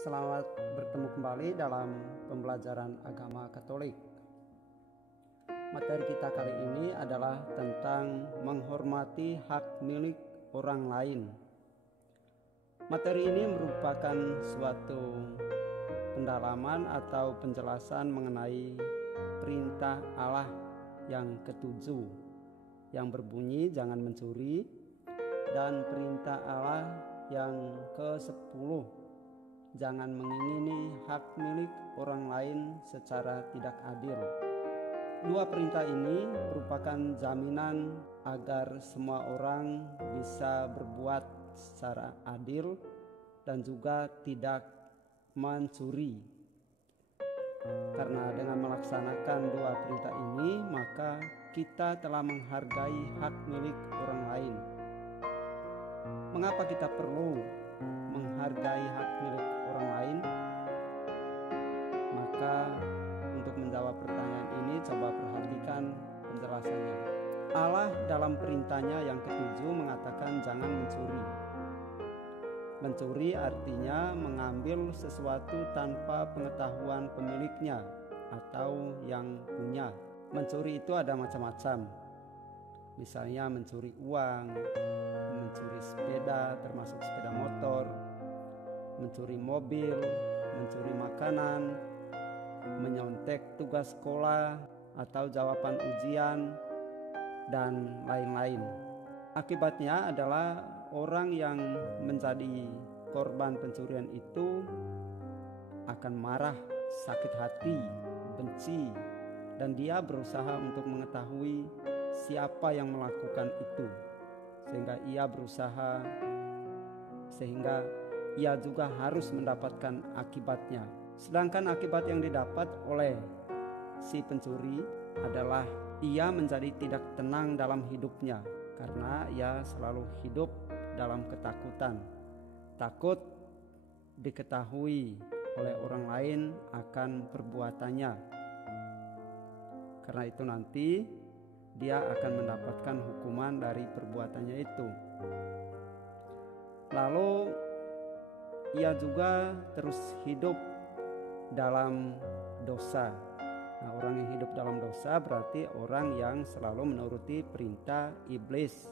Selamat bertemu kembali dalam pembelajaran agama Katolik. Materi kita kali ini adalah tentang menghormati hak milik orang lain. Materi ini merupakan suatu pendalaman atau penjelasan mengenai perintah Allah yang ketujuh yang berbunyi jangan mencuri, dan perintah Allah yang ke-10 jangan mengingini hak milik orang lain secara tidak adil. Dua perintah ini merupakan jaminan agar semua orang bisa berbuat secara adil dan juga tidak mencuri. Karena dengan melaksanakan dua perintah ini, maka kita telah menghargai hak milik orang lain. Mengapa kita perlu menghargai hak milik orang lain? Maka untuk menjawab pertanyaan ini, coba perhatikan penjelasannya. Allah dalam perintahnya yang ketujuh mengatakan jangan mencuri. Mencuri artinya mengambil sesuatu tanpa pengetahuan pemiliknya atau yang punya. Mencuri itu ada macam-macam. Misalnya mencuri uang, mencuri sepeda termasuk sepeda motor, mencuri mobil, mencuri makanan, menyontek tugas sekolah atau jawaban ujian, dan lain-lain. Akibatnya adalah orang yang menjadi korban pencurian itu akan marah, sakit hati, benci, dan dia berusaha untuk mengetahui siapa yang melakukan itu, sehingga ia juga harus mendapatkan akibatnya. Sedangkan akibat yang didapat oleh si pencuri adalah ia menjadi tidak tenang dalam hidupnya, karena ia selalu hidup dalam ketakutan, takut diketahui oleh orang lain akan perbuatannya. Karena itu nanti dia akan mendapatkan hukuman dari perbuatannya itu. Lalu ia juga terus hidup dalam dosa. Nah, orang yang hidup dalam dosa berarti orang yang selalu menuruti perintah iblis.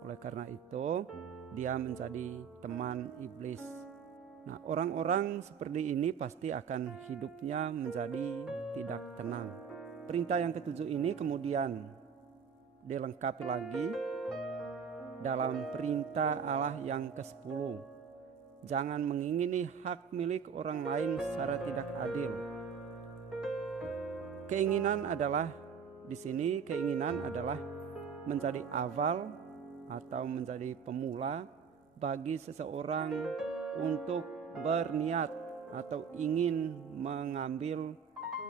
Oleh karena itu, dia menjadi teman iblis. Nah, orang-orang seperti ini pasti akan hidupnya menjadi tidak tenang. Perintah yang ketujuh ini kemudian dilengkapi lagi dalam perintah Allah yang ke-10. Jangan mengingini hak milik orang lain secara tidak adil. Keinginan adalah menjadi awal atau menjadi pemula bagi seseorang untuk berniat atau ingin mengambil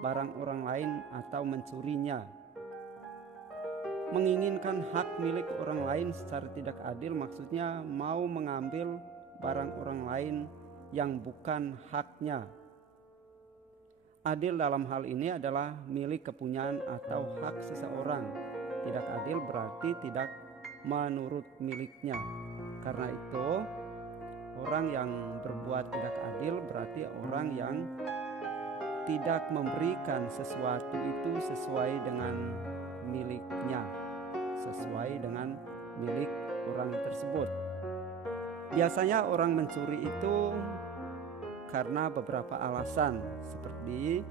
barang orang lain atau mencurinya. Menginginkan hak milik orang lain secara tidak adil maksudnya mau mengambil barang orang lain yang bukan haknya. Adil dalam hal ini adalah milik kepunyaan atau hak seseorang. Tidak adil berarti tidak menurut miliknya. Karena itu, orang yang berbuat tidak adil berarti orang yang tidak memberikan sesuatu itu sesuai dengan miliknya, sesuai dengan milik orang tersebut. Biasanya orang mencuri itu karena beberapa alasan, seperti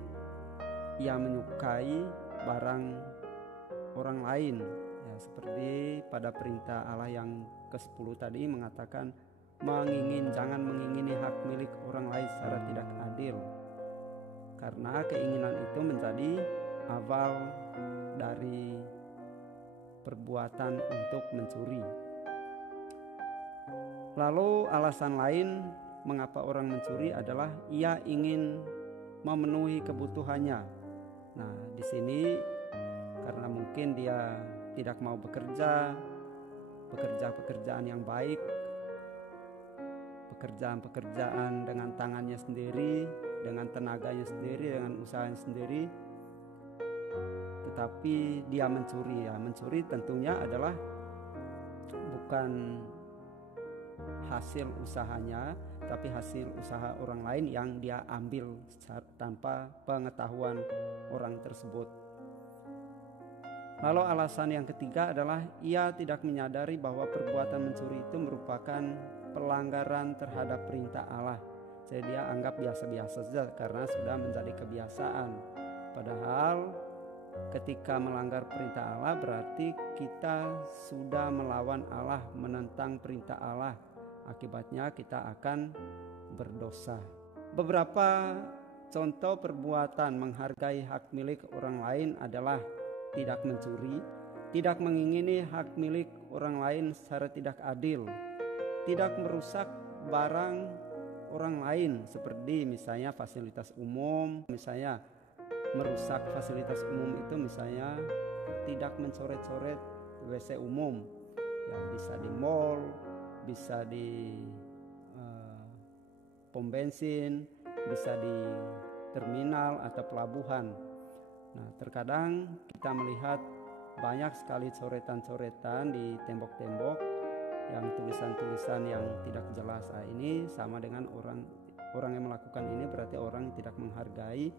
ia menyukai barang orang lain, ya, seperti pada perintah Allah yang ke-10 tadi mengatakan jangan mengingini hak milik orang lain secara tidak adil, karena keinginan itu menjadi awal dari perbuatan untuk mencuri. Lalu alasan lain mengapa orang mencuri adalah ia ingin memenuhi kebutuhannya. Nah, di sini karena mungkin dia tidak mau bekerja pekerjaan yang baik, pekerjaan dengan tangannya sendiri, dengan tenaganya sendiri, dengan usahanya sendiri, tetapi dia mencuri. Ya, mencuri tentunya adalah bukan hasil usahanya, tapi hasil usaha orang lain yang dia ambil tanpa pengetahuan orang tersebut. Lalu alasan yang ketiga adalah ia tidak menyadari bahwa perbuatan mencuri itu merupakan pelanggaran terhadap perintah Allah. Jadi dia anggap biasa-biasa saja karena sudah menjadi kebiasaan. Padahal ketika melanggar perintah Allah berarti kita sudah melawan Allah, menentang perintah Allah. Akibatnya kita akan berdosa. Beberapa contoh perbuatan menghargai hak milik orang lain adalah tidak mencuri, tidak mengingini hak milik orang lain secara tidak adil, tidak merusak barang orang lain seperti misalnya fasilitas umum, misalnya merusak fasilitas umum itu misalnya tidak mencoret-coret WC umum, ya bisa di mall, bisa di pom bensin, bisa di terminal atau pelabuhan. Nah, terkadang kita melihat banyak sekali coretan-coretan di tembok-tembok yang tulisan-tulisan yang tidak jelas. Ini sama dengan orang yang melakukan ini berarti orang yang tidak menghargai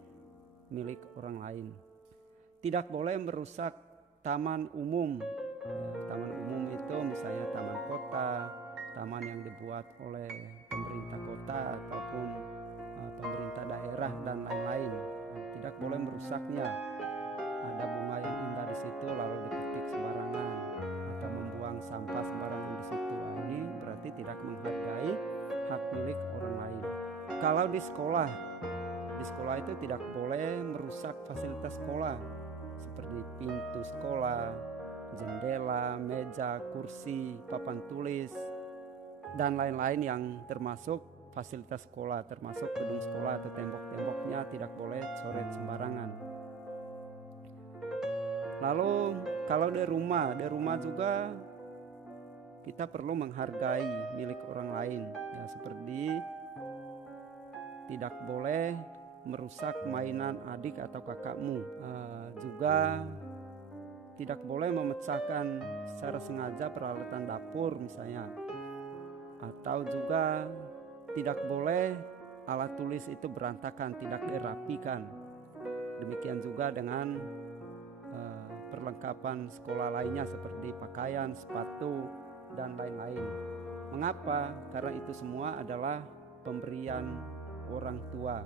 milik orang lain. Tidak boleh merusak taman umum. Taman umum itu misalnya taman kota, taman yang dibuat oleh pemerintah kota ataupun pemerintah daerah dan lain-lain. Tidak boleh merusaknya. Ada bunga yang indah di situ lalu dipetik sembarangan atau membuang sampah sembarangan di situ. Ini berarti tidak menghargai hak milik orang lain. Kalau di sekolah itu tidak boleh merusak fasilitas sekolah seperti pintu sekolah, jendela, meja, kursi, papan tulis dan lain-lain yang termasuk fasilitas sekolah, termasuk gedung sekolah atau tembok-temboknya tidak boleh coret sembarangan. Lalu kalau di rumah juga kita perlu menghargai milik orang lain, ya seperti tidak boleh merusak mainan adik atau kakakmu, juga tidak boleh memecahkan secara sengaja peralatan dapur misalnya, atau juga tidak boleh alat tulis itu berantakan, tidak dirapikan. Demikian juga dengan perlengkapan sekolah lainnya seperti pakaian, sepatu, dan lain-lain. Mengapa? Karena itu semua adalah pemberian orang tua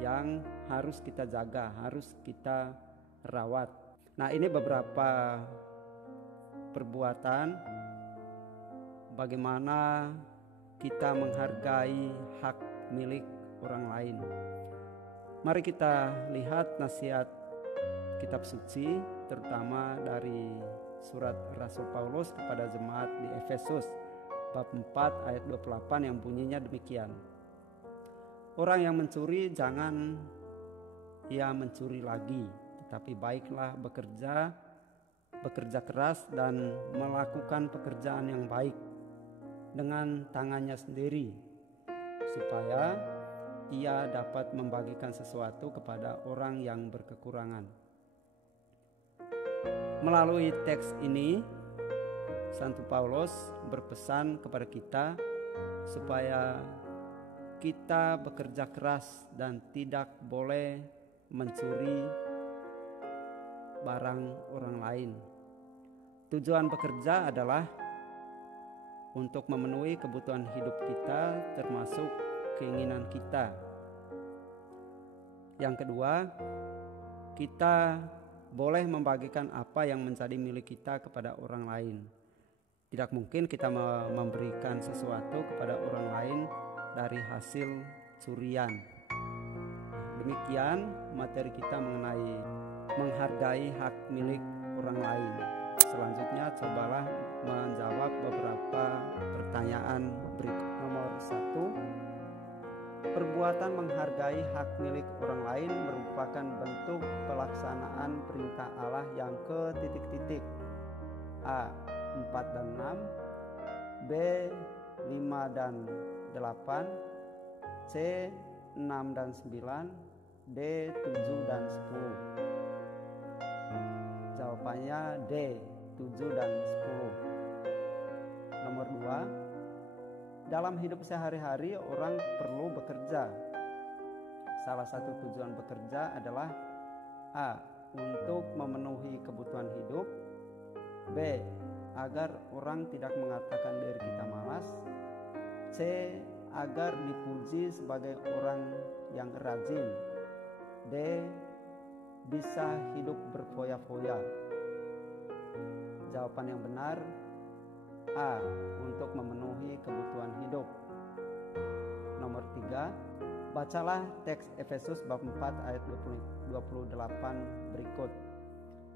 yang harus kita jaga, harus kita rawat. Nah, ini beberapa perbuatan bagaimana kita menghargai hak milik orang lain. Mari kita lihat nasihat kitab suci, terutama dari surat Rasul Paulus kepada jemaat di Efesus bab 4 ayat 28 yang bunyinya demikian. Orang yang mencuri jangan ia mencuri lagi, tetapi baiklah bekerja keras dan melakukan pekerjaan yang baik dengan tangannya sendiri, supaya ia dapat membagikan sesuatu kepada orang yang berkekurangan. Melalui teks ini, Santo Paulus berpesan kepada kita supaya kita bekerja keras dan tidak boleh mencuri barang orang lain. Tujuan bekerja adalah untuk memenuhi kebutuhan hidup kita, termasuk keinginan kita. Yang kedua, kita boleh membagikan apa yang menjadi milik kita kepada orang lain. Tidak mungkin kita memberikan sesuatu kepada orang lain dari hasil curian. Demikian materi kita mengenai menghargai hak milik orang lain. Selanjutnya cobalah menjawab beberapa pertanyaan berikut. Nomor 1, perbuatan menghargai hak milik orang lain merupakan bentuk pelaksanaan perintah Allah yang ke titik-titik. A. 4 dan 6, B. 5 dan 8, C. 6 dan 9, D. 7 dan 10. Jawabannya D. 7 dan 10. Nomor 2, Dalam hidup sehari-hari orang perlu bekerja. Salah satu tujuan bekerja adalah A. Untuk memenuhi kebutuhan hidup. B. Agar orang tidak mengatakan diri kita malas. C. Agar dipuji sebagai orang yang rajin. D. Bisa hidup berfoya-foya. Jawaban yang benar A. Untuk memenuhi kebutuhan hidup. Nomor 3. Bacalah teks Efesus bab 4 ayat 28 berikut.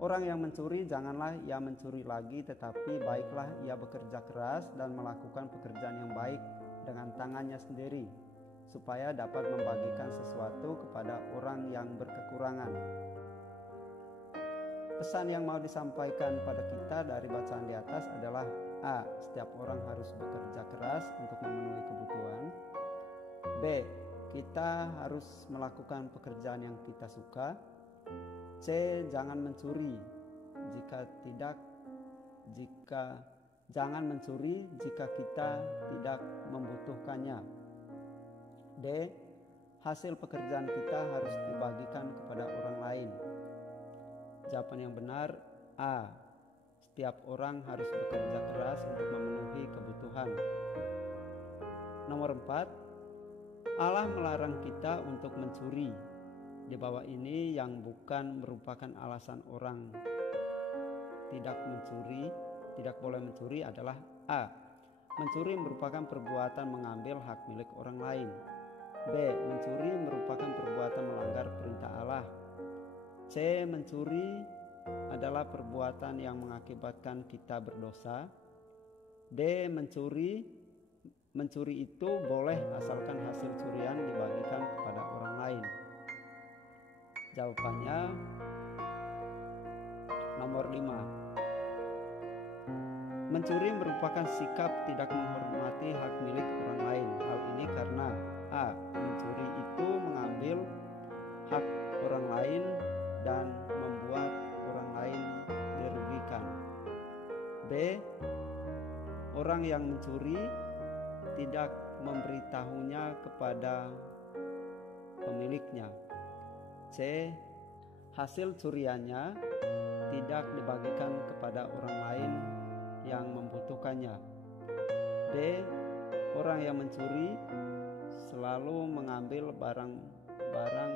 Orang yang mencuri, janganlah ia mencuri lagi, tetapi baiklah ia bekerja keras dan melakukan pekerjaan yang baik dengan tangannya sendiri, supaya dapat membagikan sesuatu kepada orang yang berkekurangan. Pesan yang mau disampaikan pada kita dari bacaan di atas adalah A. Setiap orang harus bekerja keras untuk memenuhi kebutuhan. B. Kita harus melakukan pekerjaan yang kita suka. C. Jangan mencuri jangan mencuri jika kita tidak membutuhkannya. D. Hasil pekerjaan kita harus dibagikan kepada orang lain. Jawaban yang benar A. Setiap orang harus bekerja keras untuk memenuhi kebutuhan. Nomor 4. Allah melarang kita untuk mencuri. Di bawah ini yang bukan merupakan alasan orang tidak boleh mencuri adalah A. Mencuri merupakan perbuatan mengambil hak milik orang lain. B. Mencuri merupakan perbuatan melanggar perintah Allah. C. Mencuri adalah perbuatan yang mengakibatkan kita berdosa. D. Mencuri itu boleh asalkan hasil curian dibagikan kepada orang lain. Jawabannya nomor 5. Mencuri merupakan sikap tidak menghormati hak milik orang lain. Hal ini karena A. Mencuri itu mengambil hak orang lain dan membuat orang lain dirugikan. B. Orang yang mencuri tidak memberitahunya kepada pemiliknya. C. Hasil curiannya tidak dibagikan kepada orang lain yang membutuhkannya. D. Orang yang mencuri selalu mengambil barang-barang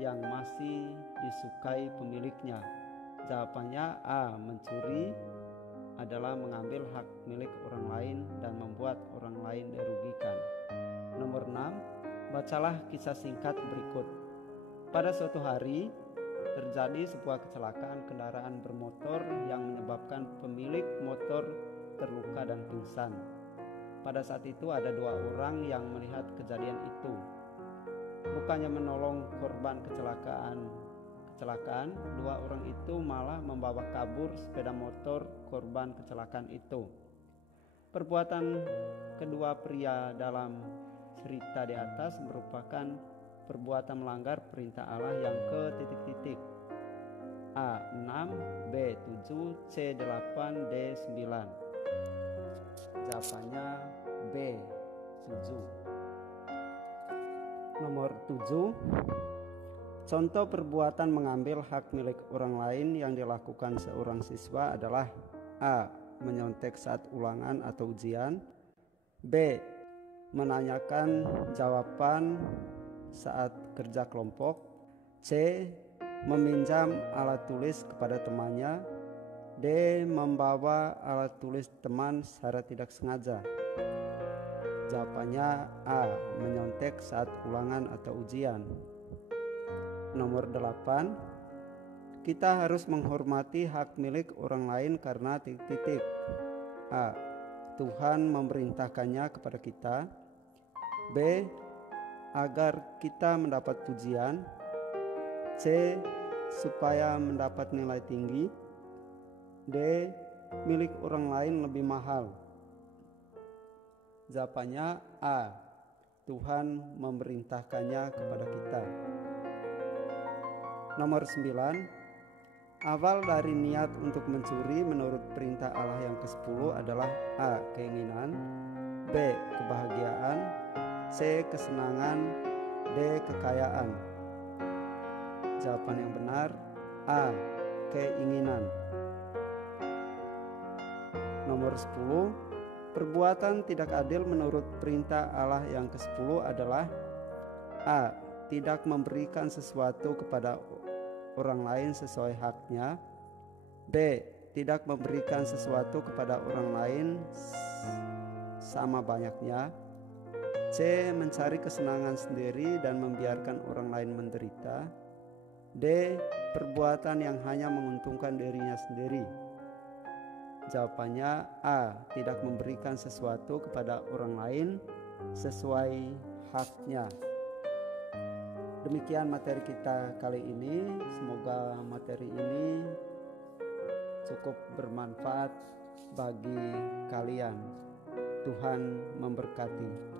yang masih disukai pemiliknya. Jawabannya A. Mencuri adalah mengambil hak milik orang lain dan membuat orang lain dirugikan. Nomor 6. Bacalah kisah singkat berikut. Pada suatu hari terjadi sebuah kecelakaan kendaraan bermotor yang menyebabkan pemilik motor terluka dan pingsan. Pada saat itu ada 2 orang yang melihat kejadian itu. Bukannya menolong korban kecelakaan, 2 orang itu malah membawa kabur sepeda motor korban kecelakaan itu. Perbuatan kedua pria dalam cerita di atas merupakan perbuatan melanggar perintah Allah yang ke A. 6, B. 7, C. 8, D. 9. Jawabannya B. 7. Nomor 7. Contoh perbuatan mengambil hak milik orang lain yang dilakukan seorang siswa adalah A. Menyontek saat ulangan atau ujian. B. Menanyakan jawaban saat kerja kelompok. C. Meminjam alat tulis kepada temannya. D. Membawa alat tulis teman secara tidak sengaja. Jawabannya A. Menyontek saat ulangan atau ujian. Nomor 8. Kita harus menghormati hak milik orang lain karena A. Tuhan memerintahkannya kepada kita. B. Agar kita mendapat pujian. C. Supaya mendapat nilai tinggi. D. Milik orang lain lebih mahal. Jawabannya A. Tuhan memerintahkannya kepada kita. Nomor 9. Awal dari niat untuk mencuri menurut perintah Allah yang ke-10 adalah A. Keinginan. B. B. Kebahagiaan, C. Kesenangan, D. Kekayaan. Jawaban yang benar A. Keinginan. Nomor 10. Perbuatan tidak adil menurut perintah Allah yang ke-10 adalah A. Tidak memberikan sesuatu kepada orang lain sesuai haknya. B. Tidak memberikan sesuatu kepada orang lain sama banyaknya. C. Mencari kesenangan sendiri dan membiarkan orang lain menderita. D. Perbuatan yang hanya menguntungkan dirinya sendiri. Jawabannya A. Tidak memberikan sesuatu kepada orang lain sesuai haknya. Demikian materi kita kali ini. Semoga materi ini cukup bermanfaat bagi kalian. Tuhan memberkati.